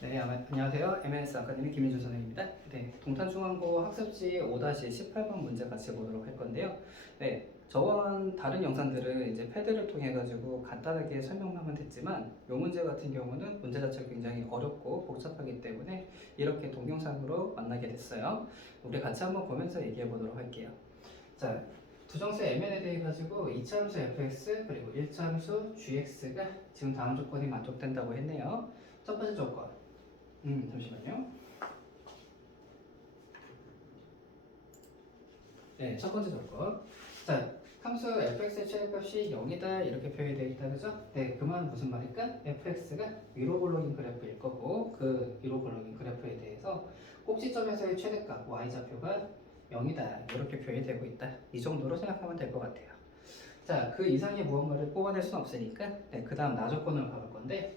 네, 안녕하세요. MNS 아카데미 김민준 선생님입니다. 네, 동탄중앙고 학습지 5-18번 문제 같이 보도록 할 건데요. 네, 저번 다른 영상들은 이제 패드를 통해 가지고 간단하게 설명만 했지만 이 문제 같은 경우는 문제 자체가 굉장히 어렵고 복잡하기 때문에 이렇게 동영상으로 만나게 됐어요. 우리 같이 한번 보면서 얘기해 보도록 할게요. 자, 두정수 MN에 대해 가지고 2차 함수 fx 그리고 1차 함수 gx가 지금 다음 조건이 만족된다고 했네요. 첫 번째 조건. 잠시만요. 네, 첫 번째 조건. 자, 함수 fx의 최대값이 0이다 이렇게 표현이 되어 있다, 그죠? 네, 그 말은 무슨 말일까? fx가 위로 볼록인 그래프일 거고 그 위로 볼록인 그래프에 대해서 꼭지점에서의 최대값 y좌표가 0이다 이렇게 표현이 되고 있다. 이 정도로 생각하면 될 것 같아요. 자, 그 이상의 무언가를 뽑아낼 수는 없으니까 네, 그 다음 나조건으로 가볼 건데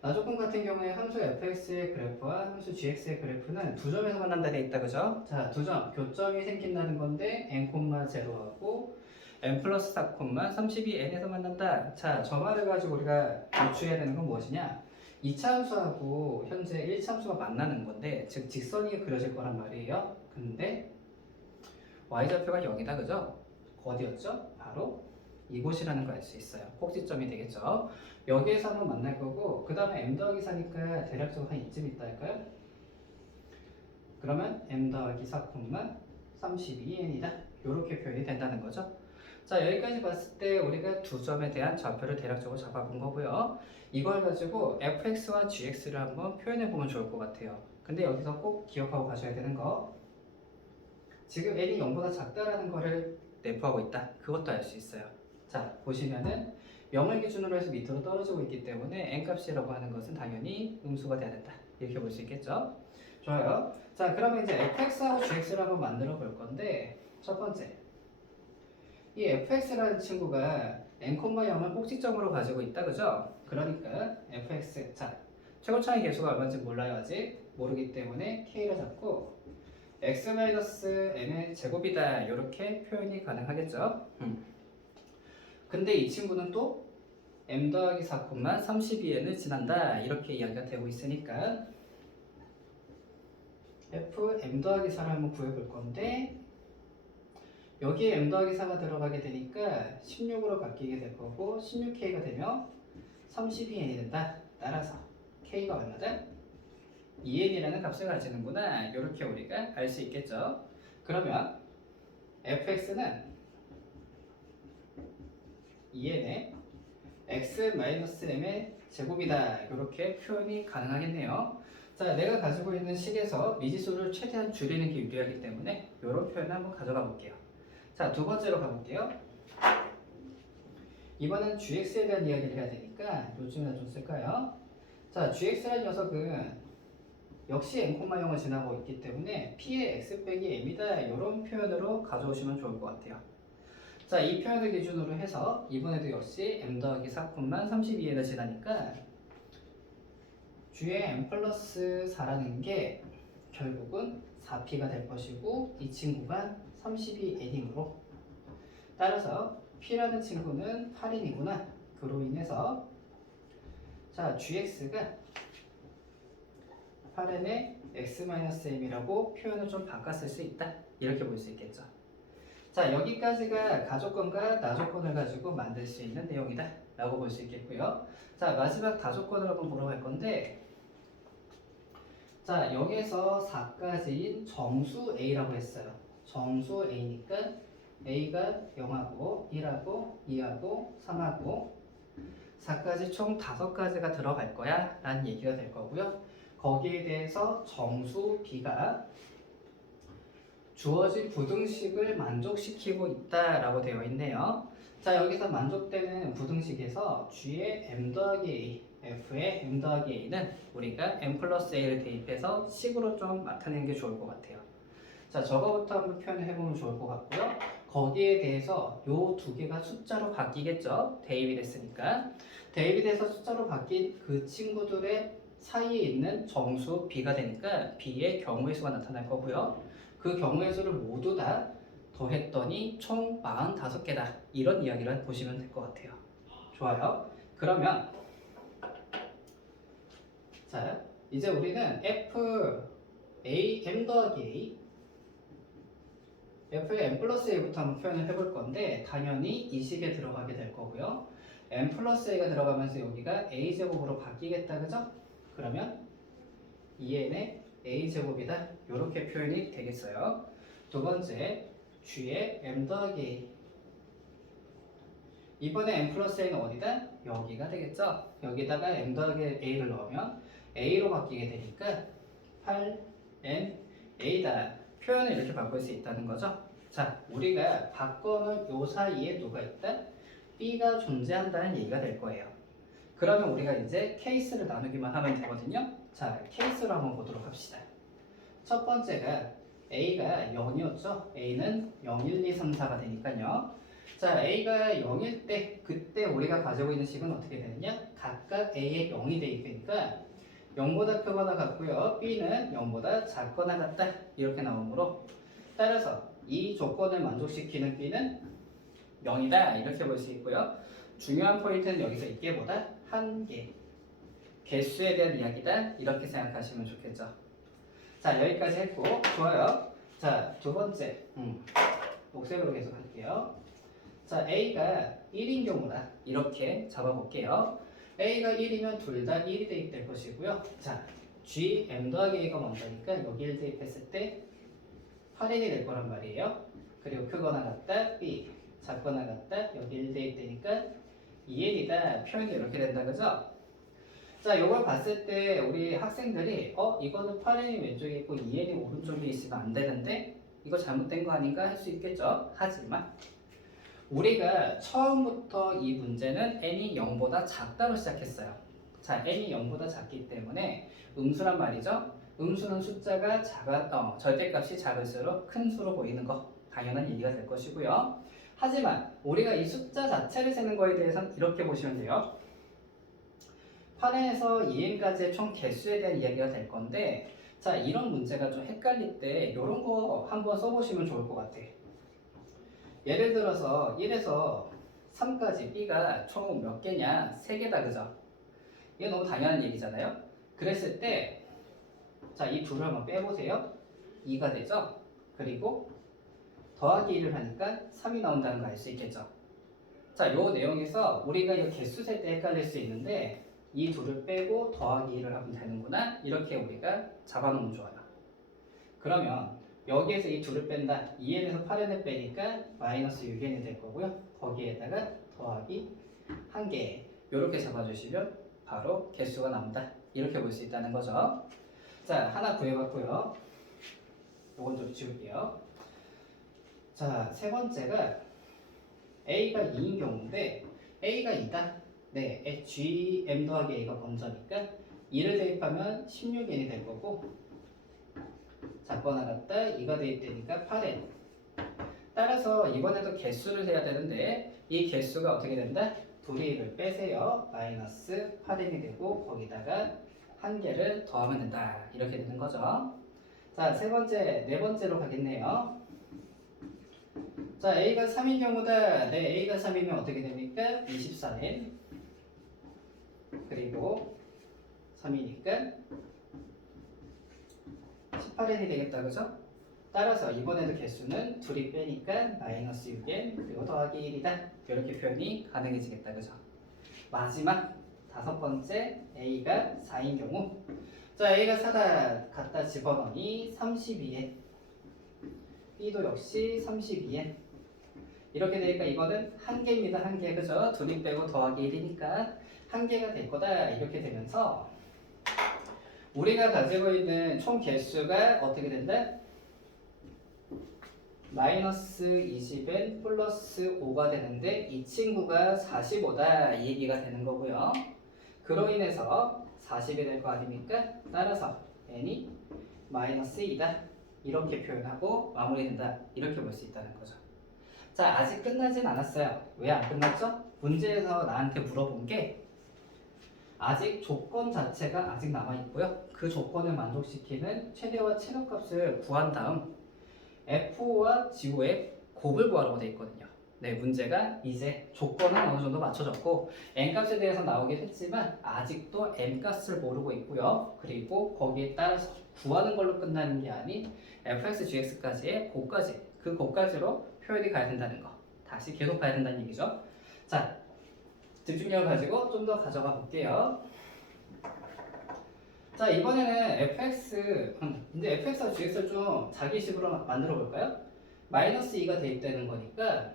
나조건 같은 경우에 함수 fx의 그래프와 함수 gx의 그래프는 두 점에서 만난다 돼 있다, 그죠? 자, 두 점, 교점이 생긴다는 건데 n,0하고 n 플러스 4, 32n에서 만난다. 자, 저 말을 가지고 우리가 유추해야 되는 건 무엇이냐? 2차 함수하고 현재 1차 함수가 만나는 건데, 즉 직선이 그려질 거란 말이에요. 근데 y좌표가 0이다, 그죠? 어디였죠? 바로 이곳이라는 걸 알 수 있어요. 꼭지점이 되겠죠. 여기에서 한번 만날 거고 그 다음에 m 더하기 4니까 대략적으로 한 이쯤 있다 할까요? 그러면 m 더하기 4, 32n이다. 이렇게 표현이 된다는 거죠. 자, 여기까지 봤을 때 우리가 두 점에 대한 좌표를 대략적으로 잡아본 거고요. 이걸 가지고 fx와 gx를 한번 표현해 보면 좋을 것 같아요. 근데 여기서 꼭 기억하고 가셔야 되는 거, 지금 n이 0보다 작다라는 거를 내포하고 있다. 그것도 알 수 있어요. 자, 보시면은 0을 기준으로 해서 밑으로 떨어지고 있기 때문에 n값이라고 하는 것은 당연히 음수가 돼야 된다. 이렇게 볼 수 있겠죠? 좋아요. 자, 그러면 이제 fx하고 gx를 한번 만들어 볼 건데, 첫 번째, 이 fx라는 친구가 n,0을 꼭지점으로 가지고 있다, 그죠? 그러니까 fx, 자, 최고차의 개수가 얼마인지 몰라요, 아직. 모르기 때문에 k를 잡고 x-n의 제곱이다, 이렇게 표현이 가능하겠죠? 근데 이 친구는 또 m 더하기 4, 32n을 지난다, 이렇게 이야기가 되고 있으니까 f m 더하기 4를 한번 구해볼 건데, 여기에 m 더하기 4가 들어가게 되니까 16으로 바뀌게 될 거고 16k가 되면 32n이 된다. 따라서 k가 얼마다? 2n이라는 값을 가지는구나. 이렇게 우리가 알 수 있겠죠. 그러면 fx는 2n의 x-m의 제곱이다. 이렇게 표현이 가능하겠네요. 자, 내가 가지고 있는 식에서 미지수를 최대한 줄이는 게 유리하기 때문에 이런 표현을 한번 가져가 볼게요. 자, 두 번째로 가볼게요. 이번엔 gx에 대한 이야기를 해야 되니까 요즘에는 좀 쓸까요? 자, gx라는 녀석은 역시 n,0을 지나고 있기 때문에 p의 x 빼기 m이다, 이런 표현으로 가져오시면 좋을 것 같아요. 자, 이 표현을 기준으로 해서 이번에도 역시 m 더하기 4, 32n을 지나니까 g의 m 플러스 4라는 게 결국은 4p가 될 것이고 이 친구가 32n이므로, 따라서 p라는 친구는 8인이구나. 그로 인해서 자, gx가 8n의 x-m이라고 표현을 좀 바꿨을 수 있다. 이렇게 볼 수 있겠죠. 자, 여기까지가 가조건과 나조건을 가지고 만들 수 있는 내용이다 라고 볼 수 있겠고요. 자, 마지막 다조건을 한번 보러 갈 건데, 자, 여기에서 4까지인 정수 a라고 했어요. 정수 a니까 a가 0하고 1하고 2하고 3하고 4까지 총 5가지가 들어갈 거야 라는 얘기가 될 거고요. 거기에 대해서 정수 b가 주어진 부등식을 만족시키고 있다라고 되어 있네요. 자, 여기서 만족되는 부등식에서 g의 m 더하기 a, f의 m 더하기 a는 우리가 m 플러스 a를 대입해서 식으로 좀 나타내는 게 좋을 것 같아요. 자, 저거부터 한번 표현을 해보면 좋을 것 같고요. 거기에 대해서 요 두 개가 숫자로 바뀌겠죠. 대입이 됐으니까. 대입이 돼서 숫자로 바뀐 그 친구들의 사이에 있는 정수 b가 되니까 b의 경우의 수가 나타날 거고요. 그 경우의 수를 모두 다 더했더니 총 45개다. 이런 이야기를 보시면 될 것 같아요. 좋아요. 그러면 자, 이제 우리는 m 더하기 a f의 m 플러스 a부터 한번 표현을 해볼 건데 당연히 이 식에 들어가게 될 거고요. m 플러스 a가 들어가면서 여기가 a제곱으로 바뀌겠다, 그죠? 그러면 2n의 a제곱이다, 이렇게 표현이 되겠어요. 두 번째, g의 m 더하기 a. 이번에 m 플러스 a는 어디다? 여기가 되겠죠? 여기다가 m 더하기 a를 넣으면 a로 바뀌게 되니까 8n a다. 표현을 이렇게 바꿀 수 있다는 거죠. 자, 우리가 바꿔놓은 요 사이에 누가 있다? b가 존재한다는 얘기가 될 거예요. 그러면 우리가 이제 케이스를 나누기만 하면 되거든요. 자, 케이스로 한번 보도록 합시다. 첫 번째가 a가 0이었죠. a는 0, 1, 2, 3, 4가 되니까요. 자, a가 0일 때 그때 우리가 가지고 있는 식은 어떻게 되느냐? 각각 a에 0이 돼 있으니까 0보다 크거나 같고요. b는 0보다 작거나 같다, 이렇게 나오므로 따라서 이 조건을 만족시키는 b는 0이다, 이렇게 볼 수 있고요. 중요한 포인트는 여기서 이게보다 한계, 개수에 대한 이야기다, 이렇게 생각하시면 좋겠죠. 자, 여기까지 했고 좋아요. 자, 두 번째 옥색으로 계속 할게요. 자, a가 1인 경우다, 이렇게 잡아볼게요. a가 1이면 둘 다 1이 대입될 것이고요. 자, g m 더하기 a가 먼저니까 여기를 대입했을 때 8n이 될 거란 말이에요. 그리고 크거나 같다 b, 작거나 같다 여기 1 대입되니까 2n이다. 표현이 이렇게 된다, 그죠? 자, 요걸 봤을 때 우리 학생들이 이거는 8n이 왼쪽에 있고 2n이 오른쪽에 있으면 안 되는데 이거 잘못된 거 아닌가 할 수 있겠죠. 하지만 우리가 처음부터 이 문제는 n이 0보다 작다로 시작했어요. 자, n이 0보다 작기 때문에 음수란 말이죠. 음수는 숫자가 절대값이 작을수록 큰 수로 보이는 거, 당연한 얘기가 될 것이고요. 하지만 우리가 이 숫자 자체를 세는 거에 대해서는 이렇게 보시면 돼요. 8n에서 2n까지의 총 개수에 대한 이야기가 될 건데, 자, 이런 문제가 좀 헷갈릴 때 이런 거 한번 써보시면 좋을 것 같아. 예를 들어서 1에서 3까지 b가 총 몇 개냐? 3개다, 그죠? 이게 너무 당연한 얘기잖아요. 그랬을 때 자, 이 둘을 한번 빼보세요. 2가 되죠? 그리고 더하기 1을 하니까 3이 나온다는 거 알 수 있겠죠? 자, 요 내용에서 우리가 이 개수 셀 때 헷갈릴 수 있는데 이 둘을 빼고 더하기 1을 하면 되는구나, 이렇게 우리가 잡아놓으면 좋아요. 그러면 여기에서 이 둘을 뺀다. 2n에서 8n을 빼니까 마이너스 6n이 될 거고요. 거기에다가 더하기 1개, 이렇게 잡아주시면 바로 개수가 나온다, 이렇게 볼 수 있다는 거죠. 자, 하나 구해봤고요. 요건 좀 지울게요. 자, 세 번째가 a가 2인 경우인데 a가 2다. 네, g m 더하기 a가 먼저니까 2를 대입하면 16n이 될 거고, 작거나 같다 2가 대입되니까 8n. 따라서 이번에도 개수를 세야 되는데 이 개수가 어떻게 된다? 둘이 1을 빼세요. 마이너스 8n이 되고 거기다가 1개를 더하면 된다, 이렇게 되는 거죠. 자, 네 번째로 가겠네요. 자, a가 3인 경우다. 네, a가 3이면 어떻게 됩니까? 24n. 그리고 3이니까 18n이 되겠다, 그죠? 따라서 이번에도 개수는 둘이 빼니까 마이너스 6n 그리고 더하기 1이다, 이렇게 표현이 가능해지겠다, 그죠? 마지막 다섯 번째, a가 4인 경우. 자, a가 4다 갖다 집어넣으니 32n, b도 역시 32n. 이렇게 되니까 이거는 1개입니다. 1개, 그죠? 둘이 빼고 더하기 1이니까 1개가 될 거다, 이렇게 되면서 우리가 가지고 있는 총 개수가 어떻게 된다? 마이너스 20n 플러스 5가 되는데 이 친구가 45다, 이 얘기가 되는 거고요. 그로 인해서 40이 될 거 아닙니까? 따라서 n이 마이너스 2다, 이렇게 표현하고 마무리된다, 이렇게 볼 수 있다는 거죠. 자, 아직 끝나진 않았어요. 왜 안 끝났죠? 문제에서 나한테 물어본 게 아직 조건 자체가 아직 남아있고요. 그 조건을 만족시키는 최대와 최소값을 구한 다음 f와 g의 곱을 구하라고 되어 있거든요. 네, 문제가 이제 조건은 어느 정도 맞춰졌고 n값에 대해서 나오긴 했지만 아직도 n값을 모르고 있고요. 그리고 거기에 따라서 구하는 걸로 끝나는 게 아닌 fx, gx까지의 고까지, 그 고까지로 표현이 가야 된다는 거. 다시 계속 가야 된다는 얘기죠. 자, 집중력을 가지고 좀 더 가져가 볼게요. 자, 이번에는 fx, 이제 fx와 gx를 좀 자기식으로 만들어 볼까요? 마이너스 2가 대입되는 거니까,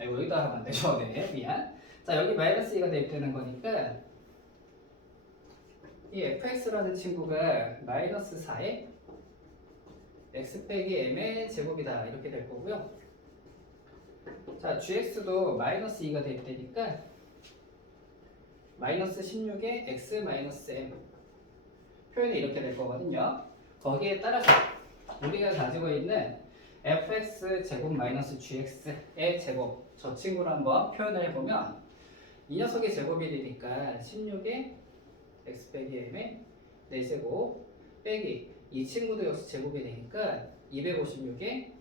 이거 여기다 하면 안 되죠. 네, 미안. 자, 여기 마이너스 2가 대입되는 거니까, 이 fx라는 친구가 마이너스 4의 x 빼기 m의 제곱이다. 이렇게 될 거고요. 자, gx도 마이너스 2가 대입되니까, 마이너스 16의 x 마이너스 m. 표현이 이렇게 될 거거든요. 거기에 따라서 우리가 가지고 있는 fx 제곱 마이너스 gx의 제곱, 저 친구를 한번 표현을 해보면 이 녀석의 제곱이 되니까 16의 x 빼기 m의 4제곱 빼기 이 친구도 역시 제곱이 되니까 256의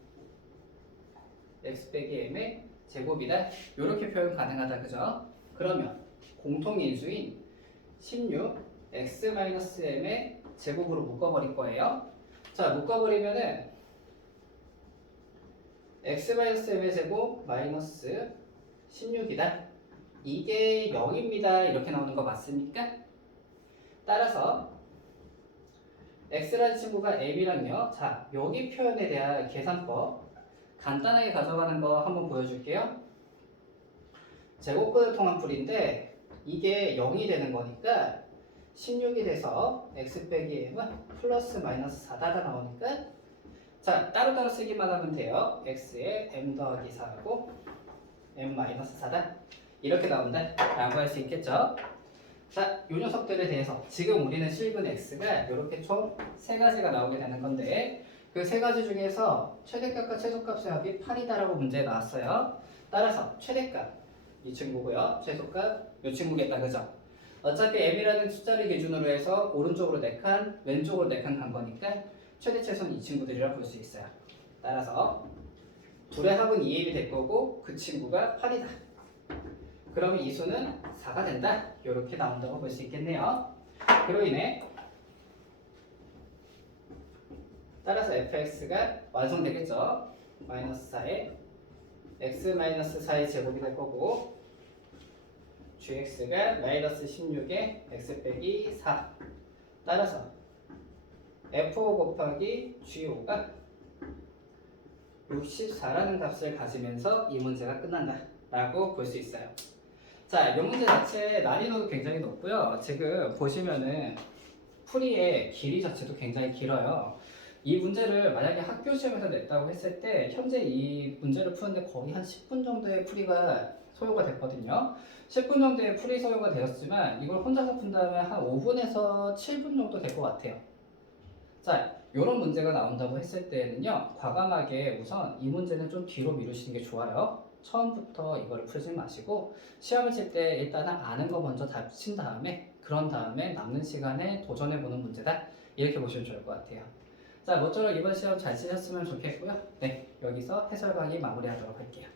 x 빼기 m의 제곱이다. 이렇게 표현 가능하다. 그죠? 그러면 공통인수인 16 x-m의 제곱으로 묶어버릴 거예요. 자, 묶어버리면은 x-m의 제곱 마이너스 16이다. 이게 0입니다. 이렇게 나오는 거 맞습니까? 따라서 x라는 친구가 m이랑요. 자, 여기 표현에 대한 계산법 간단하게 가져가는 거 한번 보여줄게요. 제곱근을 통한 풀인데 이게 0이 되는 거니까 16이 돼서 x 빼기 m은 플러스 마이너스 4가 나오니까 자, 따로따로 쓰기만 하면 돼요. x에 m 더하기 4하고 m 마이너스 4다. 이렇게 나온다 라고 할 수 있겠죠. 자, 이 녀석들에 대해서 지금 우리는 실근 x가 이렇게 총 3가지가 나오게 되는 건데 그 3가지 중에서 최대값과 최소값의 합이 8이다라고 문제에 나왔어요. 따라서 최대값 이 친구고요. 최소값 이 친구겠다. 그죠? 어차피 m이라는 숫자를 기준으로 해서 오른쪽으로 4칸, 왼쪽으로 4칸 간 거니까 최대 최소는 이 친구들이라 볼 수 있어요. 따라서 둘의 합은 2m이 될 거고 그 친구가 8이다. 그러면 이 수는 4가 된다. 이렇게 나온다고 볼 수 있겠네요. 그로 인해 따라서 fx가 완성되겠죠. 마이너스 4에 x 마이너스 4의 제곱이 될 거고 gx가 마이너스 16에 x 빼기 4. 따라서 f5 곱하기 g5가 64라는 값을 가지면서 이 문제가 끝난다 라고 볼 수 있어요. 자, 이 문제 자체 난이도도 굉장히 높고요. 지금 보시면은 풀이의 길이 자체도 굉장히 길어요. 이 문제를 만약에 학교 시험에서 냈다고 했을 때 현재 이 문제를 푸는데 거의 한 10분 정도의 풀이가 소요가 됐거든요. 10분 정도의 풀이 소요가 되었지만 이걸 혼자서 푼다면 한 5분에서 7분 정도 될 것 같아요. 자, 이런 문제가 나온다고 했을 때는요, 과감하게 우선 이 문제는 좀 뒤로 미루시는 게 좋아요. 처음부터 이걸 풀지 마시고 시험을 칠 때 일단은 아는 거 먼저 다 친 다음에 그런 다음에 남는 시간에 도전해보는 문제다. 이렇게 보시면 좋을 것 같아요. 자, 모쪼록 이번 시험 잘 치셨으면 좋겠고요. 네, 여기서 해설 강의 마무리하도록 할게요.